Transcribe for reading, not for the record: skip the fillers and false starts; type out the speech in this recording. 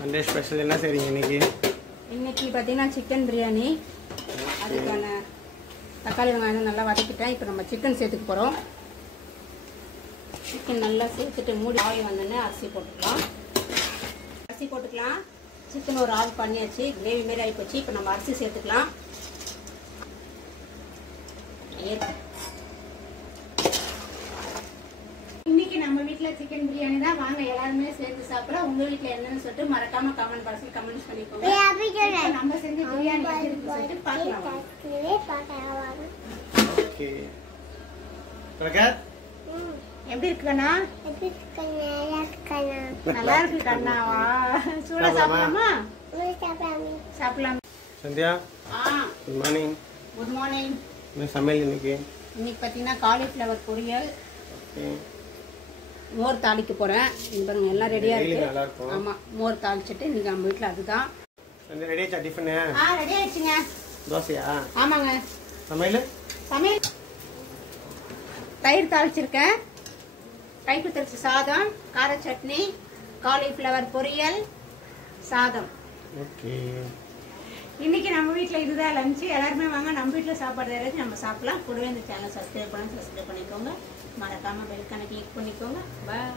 Sunday special என்ன செய்றீங்க இன்னைக்கு? இன்னைக்கு பார்த்தீங்கன்னா சிக்கன் பிரியாணி. அதுக்கான தக்காளி வெங்காயம் நல்லா வதக்கிட்டேன். இப்போ நம்ம சிக்கன் சேர்த்துக்க போகிறோம். சிக்கன் நல்லா சேர்த்துட்டு மூடி ஆவி வந்தோடனே அரிசி போட்டுக்கலாம். சிக்கன் ஒரு ஆஃப் பண்ணியாச்சு. கிரேவி மாரி ஆகி போச்சு. இப்போ நம்ம அரிசி சேர்த்துக்கலாம். இன்னைக்கு நம்ம வீட்டில் சிக்கன் பிரியாணி தான். வாங்க எல்லாருமே சேர்த்து சாப்பிட. உங்க வீட்டில் என்னன்னு சொல்லிட்டு மறக்காம கமெண்ட் பாக்ஸ்ல கமெண்ட் பண்ணிக்கோங்க. நம்ம செஞ்ச பிரியாணி சொல்லிட்டு பார்க்கலாம். ஓகே. எப்படி இருக்குண்ணா? நல்லா இருக்கு கண்ணாவா? சூடா சாப்பிடலாமா? சாப்பிடலாம். Sandhya, good morning. Good morning. என்ன சமையல் இன்னைக்கு? இன்னைக்கு பார்த்தீங்கன்னா காலிஃப்ளவர் பொரியல், ஓகே. மோர் தாளிக்க போறேன். இங்க பாருங்க எல்லாம் ரெடியா இருக்கு. நல்லா இருக்கும். ஆமா, மோர் தாளிச்சிட்டு இன்னைக்கு நம்ம வீட்ல அதுதான். சந்தியா ரெடி ஆச்சா டிஃபன்? ரெடி ஆயிடுச்சுங்க. தோசையா? ஆமாங்க. சமையல் தயிர் தாளிச்சிருக்கேன். கைக்கு தெரிச்ச சாதம், கார சட்னி, காலிஃப்ளவர் பொரியல், சாதம். ஓகே. இன்னைக்கு நம்ம வீட்டில் இதுதான் லஞ்சு. எல்லாருமே வாங்க நம்ம வீட்டில் சாப்பாடு ஏதாச்சும் நம்ம சாப்பிடலாம். கூடவே இந்த சேனல் சப்ஸ்கிரைப் பண்ணிக்கோங்க. மறக்காம பெல் கணக்கு கிளிக் பண்ணிக்கோங்க. பாய்.